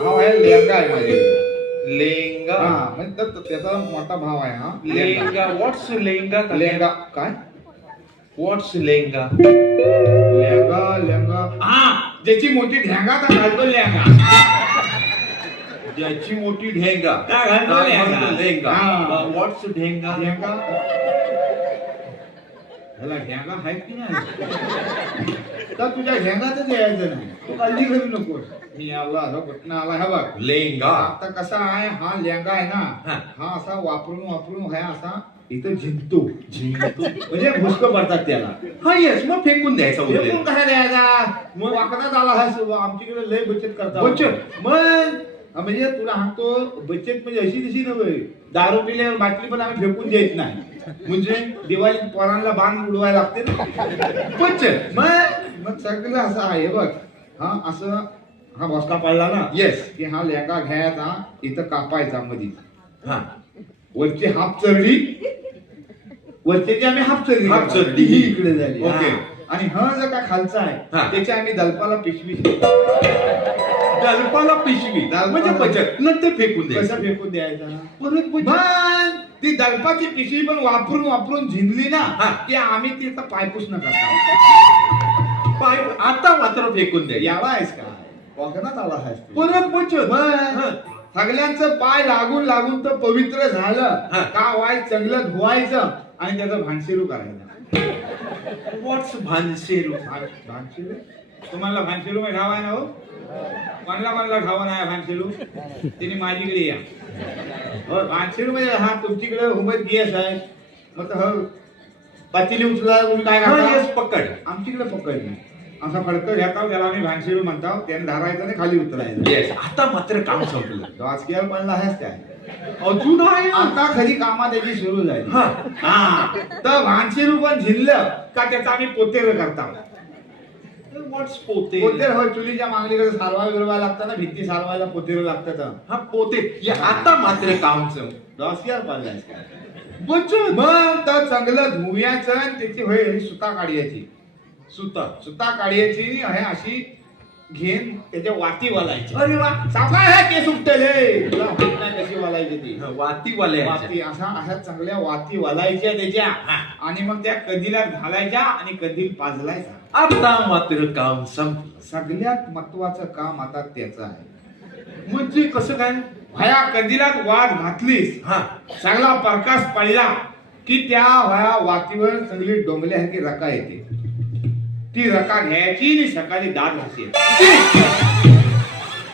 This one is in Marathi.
हा आहे लेंगा आहे माझ्याकडे. लेंगा. हा म्हणजे त्याचा मोठा भाव आहे हा लेंगा. व्हॉट्स लेंगा? लेंगा काय व्हॉट्स लेंगा? लेंगा लेंगा हा ज्याची मोठी ढेंगा तर घालतो लेंगा. ज्याची मोठी ढेंगा त्या घालतो लेंगा. लेंगा. हा. व्हॉट्स ढेंगा? ढेंगा ह्याला ढेंगा आहे की नाही तर तुझ्या ढेंगातच यायचं नाही तू काळजी करू नकोस. मी आला कुठनं आला हा बघ लेंगा. आता कसा आहे हा लेंगा आहे हा. ना हा असा वापरून वापरून हा असा इथं झिंकतो झिंकतो. म्हणजे भुसकं पडतात त्याला. हा येस. मग फेकून द्यायचा फेकून उरलेला. कसा द्यायचा मग वाकडात आला हा आमच्याकडे लय बचत करतात. बचत? मग म्हणजे तुला सांगतो बचत म्हणजे अशी तशी नव्हे. दारू पिल्यावर बाटली पण आम्ही फेकून द्यायच नाही. म्हणजे दिवाळीत पोरांना बाण उडवायला लागते ना बचत. मग सगळं असं आहे बघ. हा असं हा भोसका पडला ना येस. की हा लेंगा घ्यायचा इथं कापायचा मध्ये हा. वरची हाफ चरडी वरची आम्ही हाफ चरडी हाफ चरडी ही इकडे झाली. ओके. आणि हा जो काय खालचा हा. आहे त्याची आम्ही दलपाला पिशवी दलपाला पिशवी म्हणजे बचत. नंतर फेकून कसं द्यायचं. फेकून द्यायचा परत बचत. मग ती दलपाची पिशवी पण वापरून वापरून झिंजली ना हा. की आम्ही तिचा पायपूस न करता पाय आता मात्र फेकून द्यायचं. यावा आहेस का कोकणात आला आहेस तू. परत बचत. मग सगळ्यांचं पाय लागून लागून तर पवित्र झालं हा. का वाय चांगलं धुवायचं आणि त्याचं भानशिरू करायचं. व्हॉट्स भानशेरू? भानशिरू तुम्हाला भानशिरू मी घावाय ना हो मला घावा नाही भानशिरू तिने माझीकडे या हो भानशिरू म्हणजे हा तुमच्याकडे हुमत गॅस आहे मग तर हो पातेली उचला तुम्ही काय हा, करता येस, पकड. आमच्याकडे पकड नाही असा फडकं घेताव त्याला आम्ही भानशिरू म्हणताव त्याने धरायचं आणि खाली उतरायचं. येस. आता मात्र काम संपलं. राजकीय पडला आहेस काय अजून आहे. आता खरी कामा त्याची सुरू झाली. हा. हा तर भानशिरू पण झिल्लं का त्याचा आम्ही पोतेर करता. व्हॉट्स पोते? पोतेर होय चुलीच्या मागणीकडे सारवा बिरवा लागतं ना भित्ती सारवायला पोतेर लागतं. हा पोते. या आता मात्र काम संपलं. राजकीय पडलायस काय बचत. मग तर चांगलं धुव्याचं आणि त्याची होय सुता काढायची. सुता काढायची हे अशी घेन त्याच्या वाती वालायची. अरे वा. सावकाश आहे केस उपटले तुला माहित नाही कशी वालायची ती वातीवाले. वाती अशा चांगल्या वाती वालायच्या त्याच्या आणि मग त्या कधीला घालायच्या आणि कधी पाजलायचा. आता मात्र काम संपलं. सगळ्यात महत्वाचं काम आता त्याचं आहे. म्हणजे कसं काय? भया कधीला वाद घातलीस हा. चांगला प्रकाश पडला की त्या भया वातीवर चांगली डोंगल्यासारखी रका येते. ती रका घ्यायची आणि सकाळी दात घासायची.